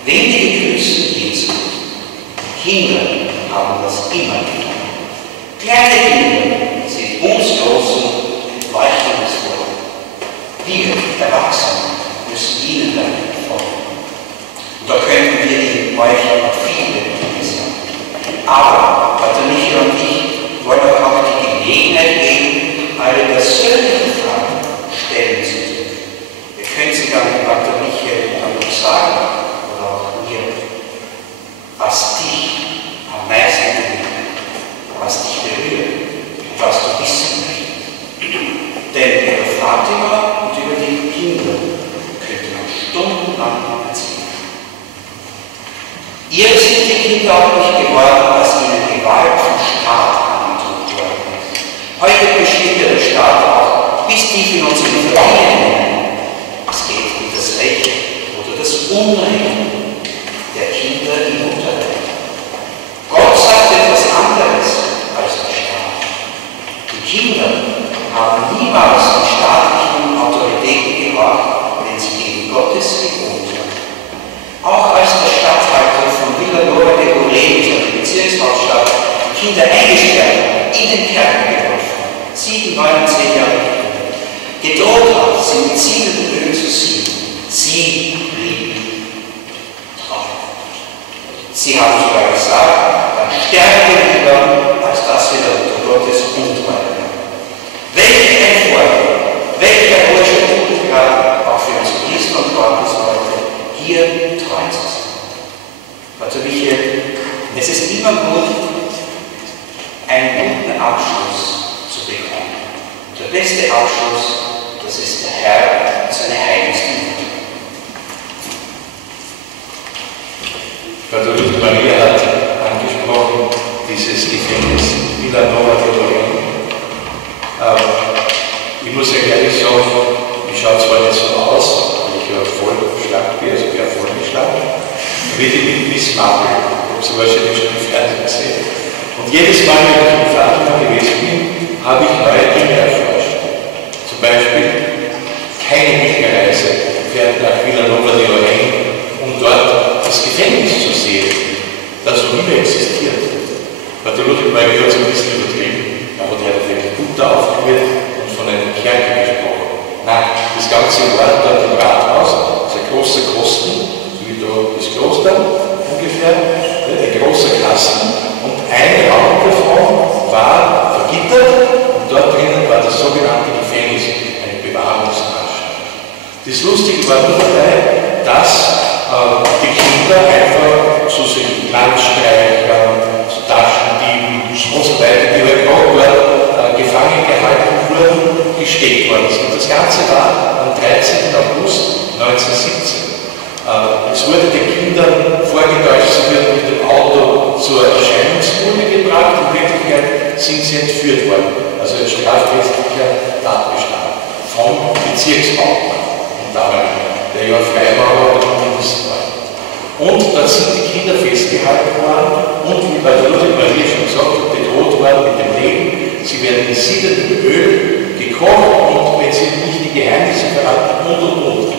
wenige grüßen Jesus. Kinder haben das immer getan. Kleine Kinder sind uns großen Leuchtendes vor. Wir, Erwachsene, müssen ihnen damit folgen. Und da könnten wir in euch noch viele Dinge sagen. Aber Pater Michael und ich wollen euch auch die Gelegenheit geben, alle persönlichen Fragen stellen zu dürfen. Ihr könnt sie dann mit Pater Michael dann noch sagen, oder auch mir, was dich am meisten bewegt, was dich berührt und was du wissen möchtest. Denn über Fatima unglaublich geworden, was ihnen Gewalt vom Staat angetan worden ist. Heute bestimmt der Staat auch bis tief in unsere Familien. Es geht um das Recht oder das Unrecht der Kinder im Mutterleib. Gott sagt etwas anderes als der Staat. Die Kinder haben niemals die staatlichen Autoritäten gehorcht, wenn sie gegen Gottes Gebot waren. Auch als der Statthalter von Villanova de Gourlay, der Bezirkshauptstadt, die Kinder eingesperrt hat, in den Kerker geworfen, 7, 9 und 10 Jahre alt, gedroht hat, sie mit siedendem Öl zu siegen. Sie blieben treu. Sie haben sogar gesagt, dann sterben wir lieber, als dass wir unter Gottes untreu werden. Welch ein Vorteil, welcher hohe Schulgrad auch für uns Christen und Gottesleute, hier treu zu sein. Gott Michael, es ist immer gut, einen guten Abschluss zu bekommen. Und der beste Abschluss, das ist der Herr und seine heiligste Mutter. Pater Luther Maria hat angesprochen, dieses Gefängnis Villanova de Gourlay. Ich muss ja ehrlich sagen, ich schaue zwar nicht so aus, weil ich ja voll schlank bin, also ich bin ja voll geschlagen, aber ich bin mit Miss Marple, ich habe sie wahrscheinlich schon im Fernsehen gesehen. Und jedes Mal, wenn ich in Fatima gewesen bin, habe ich neue Dinge erforscht. Zum Beispiel keine Milchreise fährt nach Villanova de Gourlay, um dort das Gefängnis zu sehen, das noch immer existiert. Pater Luther Maria hat es ein bisschen übertrieben, aber der hat wirklich gut aufgeführt und von einem Kerker gesprochen. Nein, das ganze Ort dort im Rathaus ist ein großer Kosten, so wie da das Kloster ungefähr, ein großer Kasten, und ein Raum davon war vergittert und dort drinnen war das sogenannte Gefängnis, eine Bewahrungsanstalt. Das Lustige war nur dabei, dass die Kinder einfach zu solchen Landstreichern, zu Taschendieben und so weiter, die halt auch dort gefangen gehalten wurden, gesteckt worden sind. Das Ganze war am 13. August 1917. Es wurde den Kindern vorgetäuscht, sie würden mit dem Auto zur Erscheinungsbühne gebracht, in Wirklichkeit sind sie entführt worden. Also ein strafrechtlicher Tatbestand vom Bezirkshauptmann und damals, der ja Freimaurer und Kommunist war. Und dann sind die Kinder festgehalten worden und, wie bei der Luther Maria schon gesagt hat, bedroht worden mit dem Leben. Sie werden in siedendem Öl gekocht und wenn sie nicht die Geheimnisse verraten und.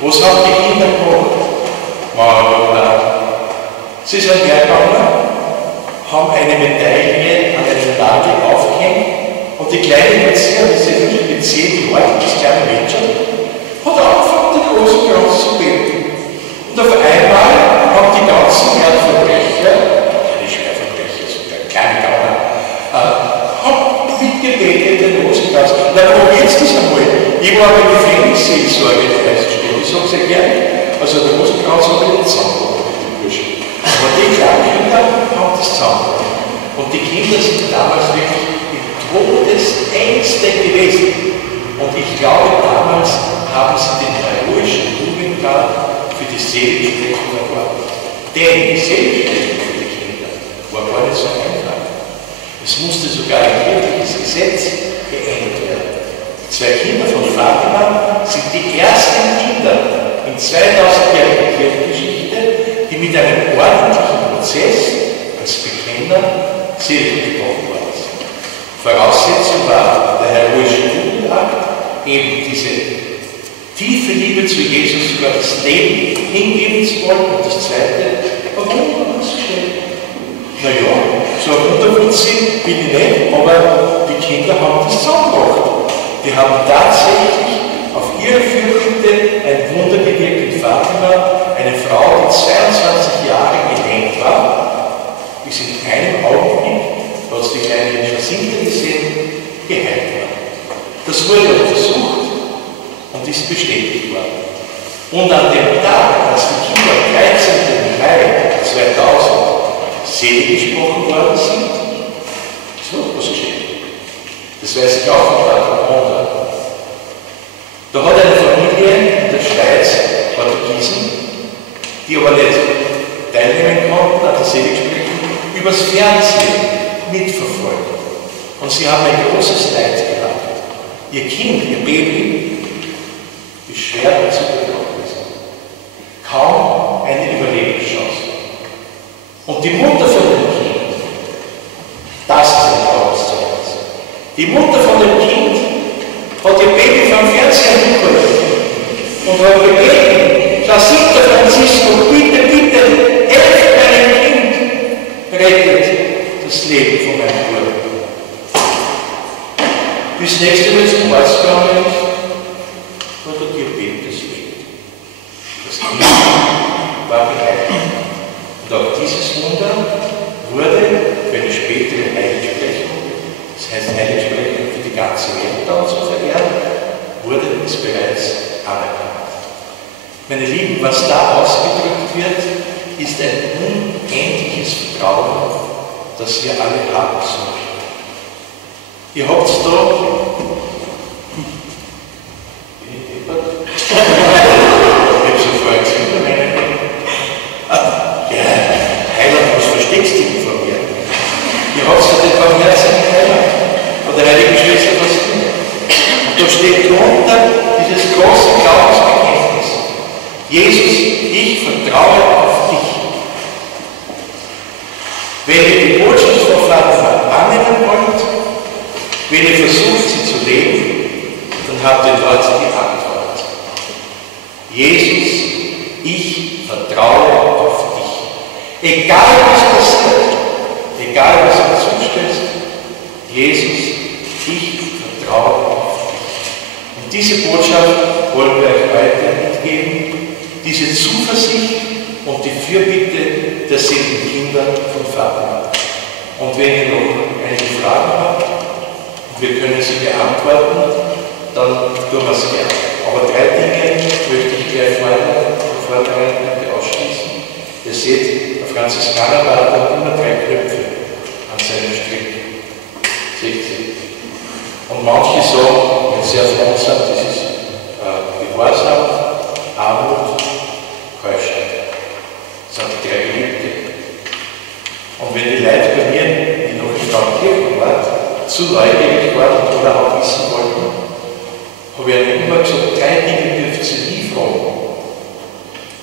Was haben die Kinder gemacht? Sie sind hergegangen, haben eine Medaille an einen Nagel aufgehängt und die kleine Erzieher, diese mit 10 Jahren, das kleine Mädchen, hat angefangen, den großen Kranz zu beten. Und auf einmal haben die ganzen Verbrecher, keine Schwerverbrecher, sogar kleine Gauner, haben mitgebetet den großen Kranz. Na, probiert's das einmal. Ich war bei Gefängnisseelsorge festgestellt, ich sage sehr gerne. Also der Rosenkranz hat nicht zusammengebracht, aber die kleinen Kinder haben das zusammengebracht. Und die Kinder sind damals wirklich in Todesängste gewesen. Und ich glaube, damals haben sie den heroischen Jugendrat für die Seligsprechung erwartet. Denn die Seligsprechung für die Kinder war gar nicht so einfach. Es musste sogar ein kirchliches Gesetz geändert werden. 2 Kinder von Fatima sind die ersten Kinder in 2000-jähriger Kirchengeschichte, die mit einem ordentlichen Prozess als Bekenner selig gesprochen worden sind. Voraussetzung war der heroische Jugendakt, eben diese tiefe Liebe zu Jesus, sogar das Leben hingeben zu wollen. Und das Zweite, warum man das gestellt? Naja, so ein Unterwurzig bin ich nicht, aber die Kinder haben das zusammengebracht. Die haben tatsächlich auf ihre Fürbitte ein Wunder gewirkt in Fatima, eine Frau, die 22 Jahre gelähmt war, bis in einem Augenblick, hat sie die kleine Jacinta gesehen, geheilt war. Das wurde untersucht und ist bestätigt worden. Und an dem Tag, als die Kinder am 13. Mai 2000 selig gesprochen worden sind, ist noch was geschehen. Das weiß ich auch von Pater Honda. Da hat eine Familie in der Schweiz, Portugiesen, die aber nicht teilnehmen konnten an der Seligsprechung, übers Fernsehen mitverfolgt. Und sie haben ein großes Leid gehabt. Ihr Kind, ihr Baby, ist schwer dazu gekommen. Kaum eine Überlebenschance. Und die Mutter von dem Kind, das ist ein Glaubenszeugnis. Die Mutter von dem Kind hat ihr Baby vom Fernseher hingeholt und hat gebeten, Jacinta Francisco, bitte, bitte, helft meinem Kind, rettet das Leben von meinem Bruder. Bis nächste Mal zum Arzt gegangen ist, hat er Diabetes gekriegt. Das Kind war geheilt. Und auch dieses Wunder wurde für eine spätere Heiligsprechung, das heißt Heiligsprechung für die ganze Welt dann zu verehren, wurde es bereits anerkannt. Meine Lieben, was da ausgedrückt wird, ist ein unendliches Vertrauen, das wir alle haben sollen. Ihr habt da, ich habe schon vorher gesehen, Heiland, was versteckst du dich von mir? Ihr habt da den barmherzigen Heiland von der heiligen Schwester Faustina. Und da steht drunter dieses große Glaubensbekenntnis. Jesus, ich vertraue auf dich. Wenn ihr die Botschaft von Vater annehmen wollt, wenn ihr versucht, sie zu leben, dann habt ihr dort die Antwort. Jesus, ich vertraue auf dich. Egal was passiert, egal was du zustößt, Jesus, ich vertraue auf dich. Und diese Botschaft wollen wir euch heute mitgeben, diese Zuversicht und die Fürbitte der seligen Kinder von Fatima. Und wenn ihr noch einige Fragen habt, wir können sie beantworten, dann tun wir es gerne. Aber 3 Dinge möchte ich gleich vorbereiten und ausschließen. Ihr seht, der Franziskanerbart hat immer 3 Knöpfe an seinem Strick. Seht ihr? Und manche sagen, wenn sie sehr fromm sind, das ist Gehorsam, Armut, Keuschheit. Das sind die 3 Gelübde. Und wenn die Leute bei mir, die noch in Frauenkirchen waren, zu neugierig waren oder auch wissen wollten, habe ich ihnen immer gesagt, 3 Dinge dürft ihr nie fragen.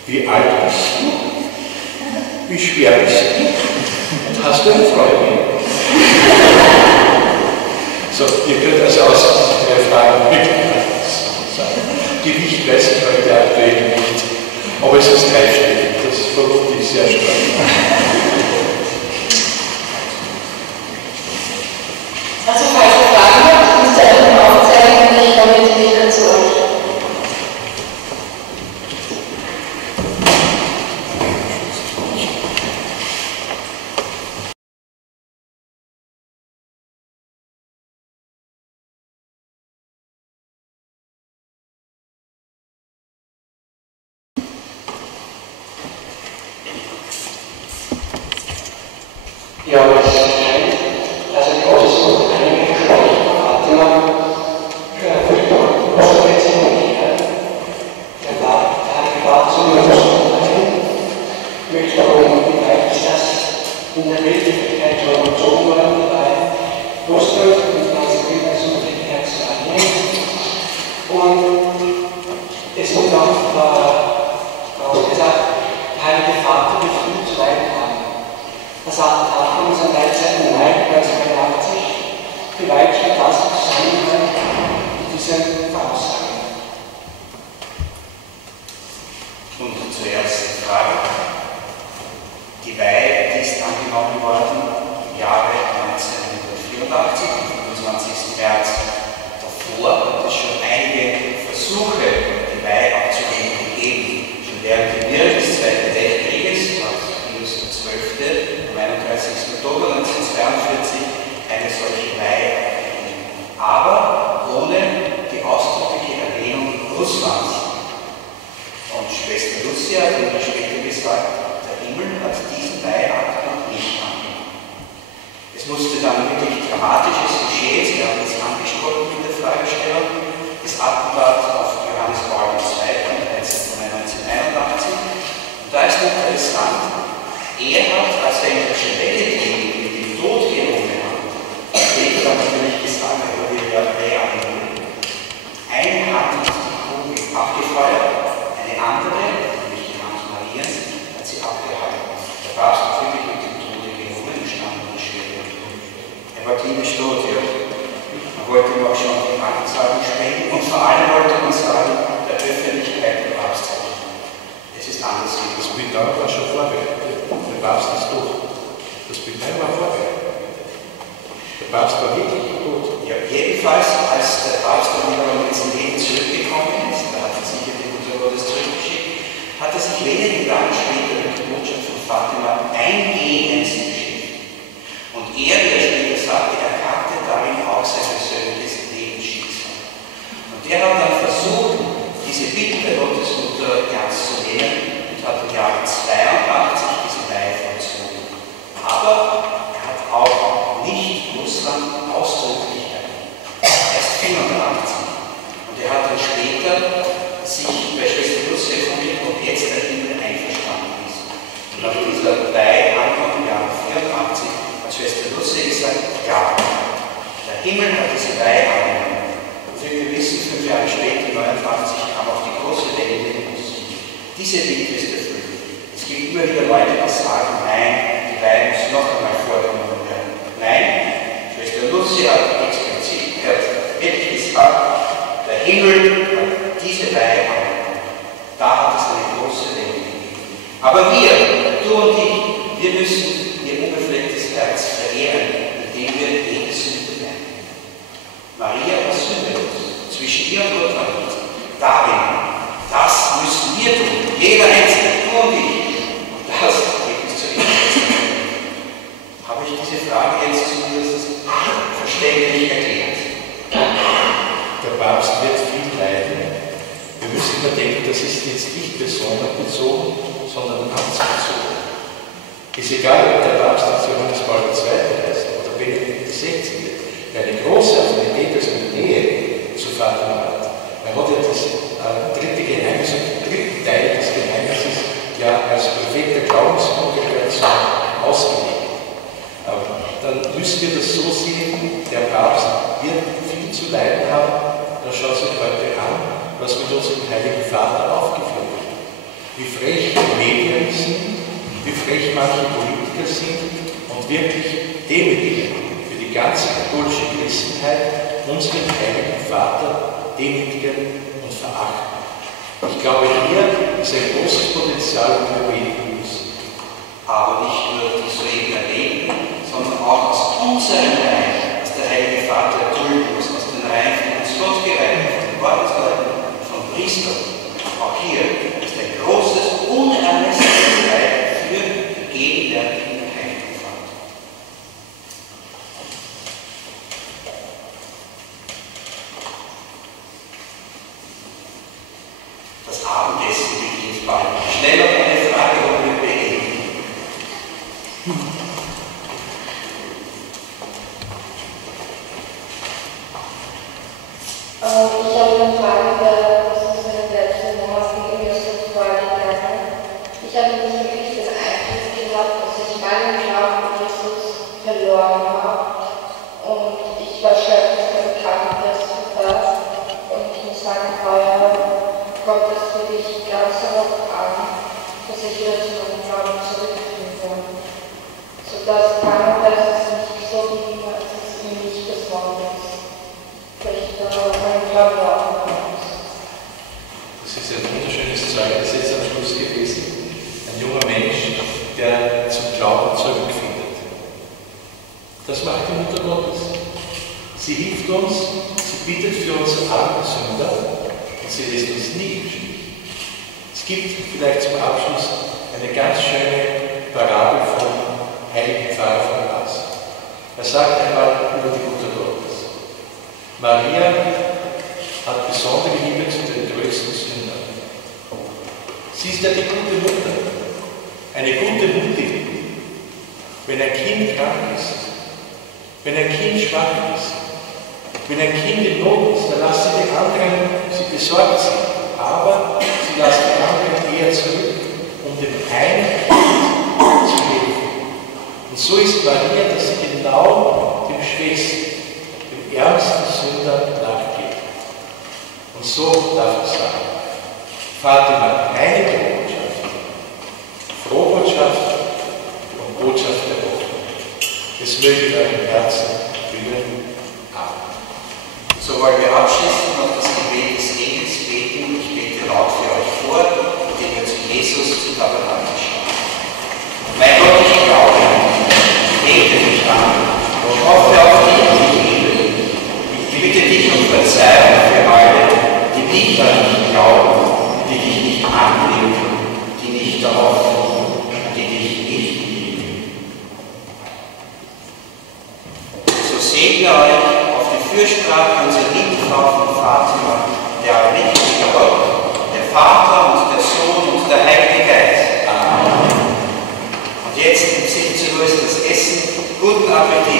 Wie alt bist du? Wie schwer bist du? Und hast du eine Freude? So, ihr könnt also aus diesen 3 Fragen mitbeantworten. Gewicht weiß ich heute aktuell nicht, aber es ist 3-stellig, das vermute ich sehr stark. Also, falls ihr Fragen habt, müsst ihr einfach mal aufzeigen und ich komme jetzt wieder zu euch. Ja, das scheint, also die Gottesmutter einige Gespräche Fatima für die Prophezeiung her. Der Heilige Vater soll mir das unterhalten. Ich möchte fragen, wie weit ist das in der Weltlichkeit schon gezogen worden, dabei losläuft und die ganze Bildungsmöglichkeit zu annehmen. Und es wird auch vorausgesagt, der Heilige Vater wird früh zu weit kommen. Das sagt Tafel unserer Leitzeiten Mai 1982, wie weit steht das im Zusammenhang mit dieser Voraussage? Und zur ersten Frage. Die Weihe, die ist angenommen worden im Jahre 1984, am 25. März. Davor hat es schon einige Versuche, die Weihe abzugeben, gegeben. Schon während des Zweiten Weltkrieges, Pius XII. Am 31. Oktober 1942 eine solche Weihe abgegeben. Aber ohne die ausdrückliche Erwähnung Russlands. Und Schwester Lucia hat mir später gesagt, der Himmel hat diesen Weiheakt noch nicht angenommen. Es musste dann wirklich Dramatisches geschehen, Sie haben das angesprochen in der Fragestellung, das Attentat auf Johannes Paul II. Am 13. Mai 1981. Und da ist interessant, er hat, als er in der Schwelle andere, nämlich die Hand Mariens, hat sie abgehalten. Der Papst hat wirklich mit dem Tode gerungen und stand in der Schwere. Er war klinisch tot, ja. Man wollte ihm auch schon die Krankensagen spenden und vor allem wollte man sagen, der Öffentlichkeit der Papst hat. Es ist anders gewesen. Das Spital war schon vorbereitet. Der Papst ist tot. Das Spital war vorbereitet. Der Papst war wirklich tot. Ja, jedenfalls, als der Papst dann wieder ins Leben zurückgekommen ist, da hat er sicher die Mutter Gottes zurückgeschickt, hat er sich wenige Tage später mit der Botschaft von Fatima eingehend beschäftigt. Und er, wie er später sagte, erkannte darin auch sein persönliches Lebensschicksal. Und der hat dann versucht, diese Bitte der Gottesmutter ernst zu nehmen und hat im Jahre 82 diese Weihe vollzogen. Aber er hat auch nicht Russland ausdrücklich erwähnt. Erst 85. Und er hat dann später sich bei Schwester Lucia erkundigt, ob jetzt der Himmel einverstanden ist. Und nach dieser Weihehandlung im Jahre 84 hat Schwester Lucia gesagt, ja, der Himmel hat diese Weihe angenommen. Und wie wir wissen, 5 Jahre später, 89, kam auch die große Welle in Musik. Diese Bitte ist erfüllt. Es gibt immer wieder Leute, die sagen, nein, die Weihe muss noch einmal vorgenommen werden. Nein, Schwester Lucia hat explizit wirklich gesagt, der Himmel hat diese Weihe angenommen. Da hat es eine große Welle gegeben. Aber wir, du und ich, wir müssen ihr unbeflecktes Herz verehren, indem wir jede Sünde lernen. Maria war sündelos, zwischen ihr und Gott war nichts. Darin, das müssen wir tun, jeder Einzelne, du und ich. Und das geht uns zur Ewigkeit. Habe ich diese Frage jetzt zumindest verständlich erklärt? Der Papst wird viel leiden. Wir müssen überdenken, das ist jetzt nicht personenbezogen, sondern amtsbezogen. Ist egal, ob der Papst jetzt Johannes Paul II. Heißt oder Benedikt XVI., der eine große Affinität als Nähe zu Fatima hat. Er hat ja das dritte Geheimnis und den dritten Teil des Geheimnisses ja als Prophet der Glaubenskongregation ausgelegt. Dann müssen wir das so sehen, der Papst wird viel zu leiden haben. Dann schaut sich heute an, was mit unserem Heiligen Vater aufgeführt wird. Wie frech die Medien sind, wie frech manche Politiker sind und wirklich demütigen für die ganze katholische Christenheit unseren Heiligen Vater demütigen und verachten. Ich glaube, hier ist ein großes Potenzial für beten müssen. Aber nicht nur die soeben erleben, sondern auch aus unserem Reich, was der Heilige Vater erdulden muss, aus den Reihen von uns Gottgeweihten, von den Gottesleuten, von Priestern. Auch hier ist ein großes, unermessliches Leid für den gegenwärtigen Heiligen Vater. Das Abendessen beginnt bald. Schnell noch eine Frage, ob wir beenden. Ich habe eine Frage, das ist eine letzte Monat gegen das vorgegangen. Ich habe nicht wirklich den Eindruck gehabt, dass ich meinen Glauben an Jesus verloren habe. Und ich war schrecklich bekannt, das gefasst. Und ich muss sagen, heuer kommt es für dich ganz darauf an, dass ich wieder zu meinem Glauben zurückfinde. Sodass keiner das nicht so wie es ist für mich besonders. Ich meinen Glauben aufbauen muss. Das ist ein wunderschönes Zeugnis jetzt am Schluss gewesen. Ein junger Mensch, der zum Glauben zurückfindet. Das macht die Mutter Gottes. Sie hilft uns, sie bittet für uns arme Sünder und sie lässt uns nie im Stich. Es gibt vielleicht zum Abschluss eine ganz schöne Parabel vom heiligen Pfarrer von Graz. Er sagt einmal über die Mutter Gottes: Maria hat besondere Liebe zu den größten Sündern. Sie ist ja die gute Mutter, eine gute Mutti. Wenn ein Kind krank ist, wenn ein Kind schwach ist, wenn ein Kind in Not ist, dann lasst sie die anderen, sie besorgt sie, aber sie lasst die anderen eher zurück, um dem einen Kind zu helfen. Und so ist Maria, dass sie genau dem Schwächsten, dem ärmsten Sünder nachgeht. Und so darf ich sagen, Fatima, heilige Botschaft, Frohbotschaft und Botschaft der Hoffnung. Es möge in eurem Herzen blühen. Amen. So wollen wir abschließend noch das Gebet des Engels beten. Ich bete laut für euch vor, indem wir zu Jesus zu Tabernakel schauen. Mein Gott, ich glaube, ich bete dich an, ich hoffe auf dich und ich liebe dich. Ich bitte dich um Verzeihung für alle, die nicht an dich glauben, die dich nicht annehmen, die nicht darauf hoffen, die dich nicht lieben. So segne euch auf die Fürsprache unserer lieben Frau von Fatima, der allmächtige Gott, der Vater und der Sohn und der Heilige Geist. Amen. Und jetzt im 17 Uhr ist das Essen. Guten Appetit.